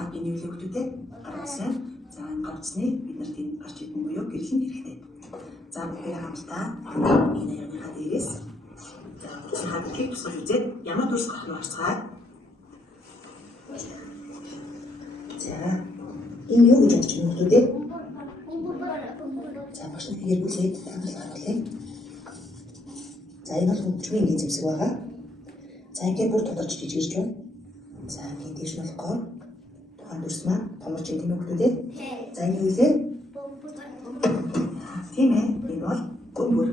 Яагаад би нэвлэх хүмүүстээ гаргасан. За энэ гаргацсныг бид нарт энэ гарч идэх буюу гэрлэн хэрэгтэй. За тэгэхээр хамтдаа энэ ягныхаа дээрээс за хадгалыг тусгаж үзээд ямар дүрс гарах нь харцгаая. За энэ юу гэж бодож байна хүмүүстээ? За багш нар хэрэглээд хангал гаргалаа. За энэ бол хөгжмийн энгийн зэвсэг байгаа. За ингээд бүр тодорч жижигэрч байна. За ингээд тийш болохгүй. Тухайн дүрс маань томорч юм тийм хүмүүстээ. За энэ юу вэ? Тийм ээ. Энэ бол гүмбүр.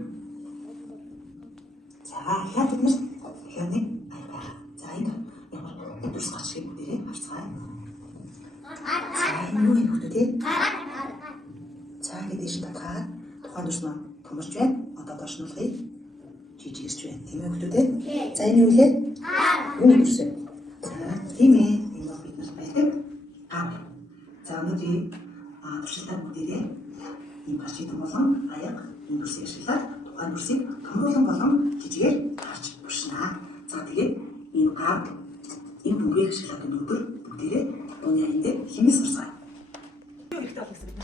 За хаад бид нар хяныг аяга. За энэ ямар дүрс гарч ирэх бүгдээрээ харцгаая. За энэ юу вэ хүмүүстээ? За ингээд тийш татгаад тухайн дүрс маань томорч байна. Одоо дошнолхыг жижигэрч байна. Тийм ээ хүмүүстээ. За энэ юу вэ? Юу дүрс вэ? За тийм ээ. Энэ бол бид нар байдаг. За өнөөдрийн туршилтаа бүгдээрээ энэ гарч идэх болон аяга энэ дүрсийг ашиглаад тухайн дүрсийг томруулан болон жижигээр гарч туршина. За тэгээд энэ гад энэ бүгдийг ашиглаад өнөөдөр бүгдээрээ дууны хаянд хэмээс сурцгаая. Юу хэрэгтэй болох юм бэ?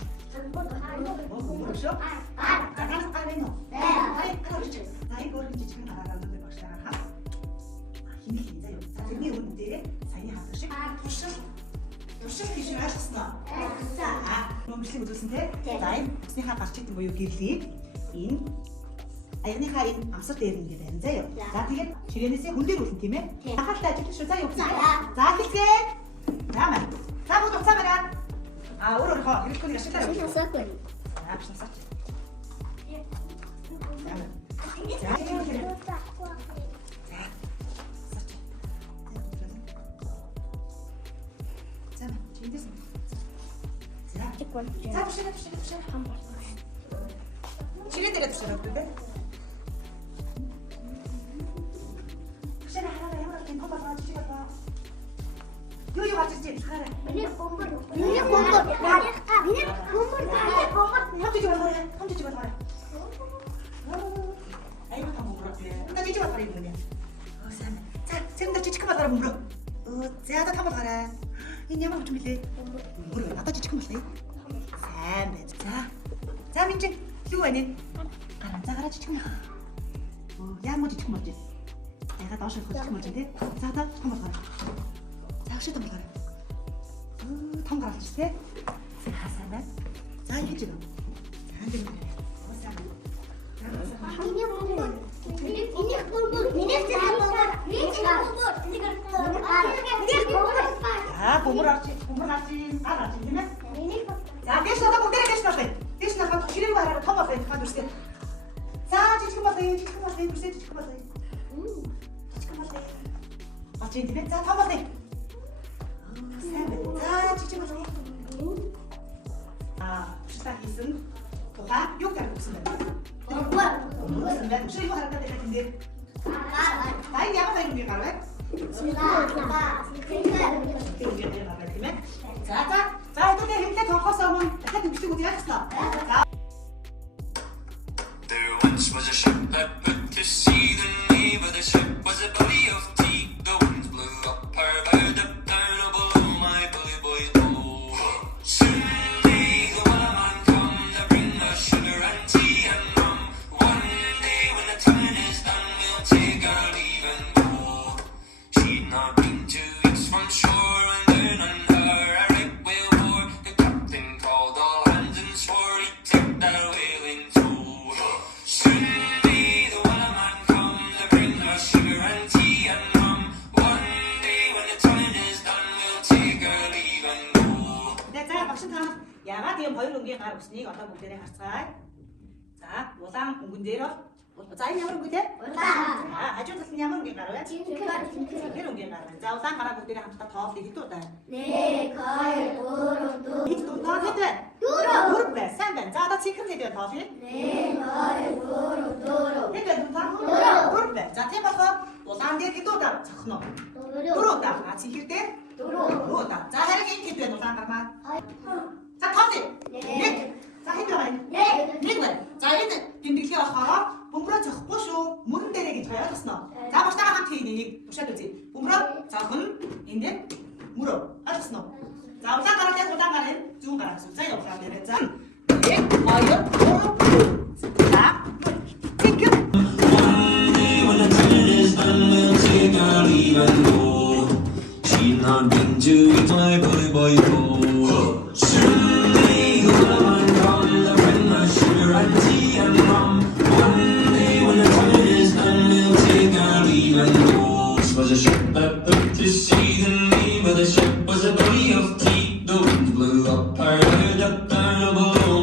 Туршил гэж ойлгосноо. За номжлыг үзүүлсэн те. За энэ усныхаа гарч идэх буюу гэрлийг энэ аяныхаа энэ амсар дээр ингээд барин заяа. За тэгээд ширээнээсээ хүн дээр үлэн тийм ээ. Анхааралтай ажиллах шүү. За юу. За хэлцгээ. За маа. За бүгд уцаа бараа. Өөр хэрэглэхийг ашиглаа. Би усаахгүй. За усаач. За туршаа. Чирээ дээр туршаа өгдөө. Туршаа хараа ямар тийм томбоо чиг байна. Юу гарч ирж хараа. Миний бомбор. Хамт чиг байна. Айгуу томбор. Надад чиг байна юм. Өөсөн. За цэвэр жижиг болгоо бөмбөрөө. За та томбор гараа. Энэ ямар хүч мөлий? Бөмбөр. Надад жижиг болъё. Сайн байна. За минь юу вэ? Гараа. За гараа жижиг юм. Ямар жижиг болж байна? Ягаад доош ирэх жижиг болж байна те? За одоо том болгоо. За өшөө том болгоо. Том гарч ирсэн те? За сайн байна. За ингэж юм. За энэ юм. Бөмбөр гарч тийм ээ. За дэш надад бүгдээ дэш болъё. Дэш надад ширээг хараа том болъё тухайн дүрсээ. За жижиг болъё. Дүрсээ жижиг болъё. Бач юм тийм ээ. За том болъё. Сайн байна. За жижиг болъё. Шилтаа хийсэн. Тухайн юу гэж хэлсэн бэ? Бөмбөр. Ширээг хараа гэдэг юм дээр. Тай ямар юм бэ гарвэ? За ito na himlet ako sa mga lahat ng gusto ko diyan sa. There once was a ship that put to sea. The name of the ship was a belly of tea. The winds blew up her bow, up down below my bully boys blow. Soon may the wellerman come to bring us sugar and tea and rum. One day when the time is done, we'll take our leave and go. She'd not been 2 weeks from shore and down on her a right whale bore. The captain called all hands and swore he'd take that whale in tow. Soon may the wellerman come to bring us sugar and tea and rum. One day when the time is done, we'll take our leave and go. За багш та яагаад ийм хоёр өнгийн гар өгснгийг одоо бүгдээрээ харцгаая. За улаан өнгөн дээр бол за энэ ямар өнгө те? Улаан. Хажуу талд нь ямар өнгийн гар вэ? Цэнхэр өнгийн гар. За улаан гараа бүгдээрээ хамтдаа тоолъё хэд удаа? 1 2 3 4. Хэд удаа хэд вэ? 4 бэ. Сайн байна. За одоо цэнхэр хэд вэ тоолъё? 1 2 3 4. Хэд вэ? 4 бэ. За тийм болохоор улаан дээр хэд удаа цохно? 4 удаа. Цэнхэр дээр 4 удаа. За харин энэ хэд вэ улаан гар маань? 2. За тоолъё. 1. За хэд вэ? 1 вэ. За энэ тэмдэглэхээ болохоор бөмбөрөө зохгүй шүү. Мөрөн дээрээ гэж ойлгосноо. За баштайгаа хамт хийнэ нэг туршаад үзье. Бөмбөрөө зохно. Энд дээр мөрөө. Ойлгосноо. 자, 오장가락 떼고 오장가락 중가락 숫자요. 그러면 자, 예, 어여, 오, 자, 땡큐. One day when the time is done, we'll take our leave and go. She's not been to my boy go. Soon may the woman come, the friend must sugar and tea and rum. One day when the time is done, we'll take our leave and go. This was a ship that put to sea, the name of the ship was a belly of tea. The winds blew up her head up down below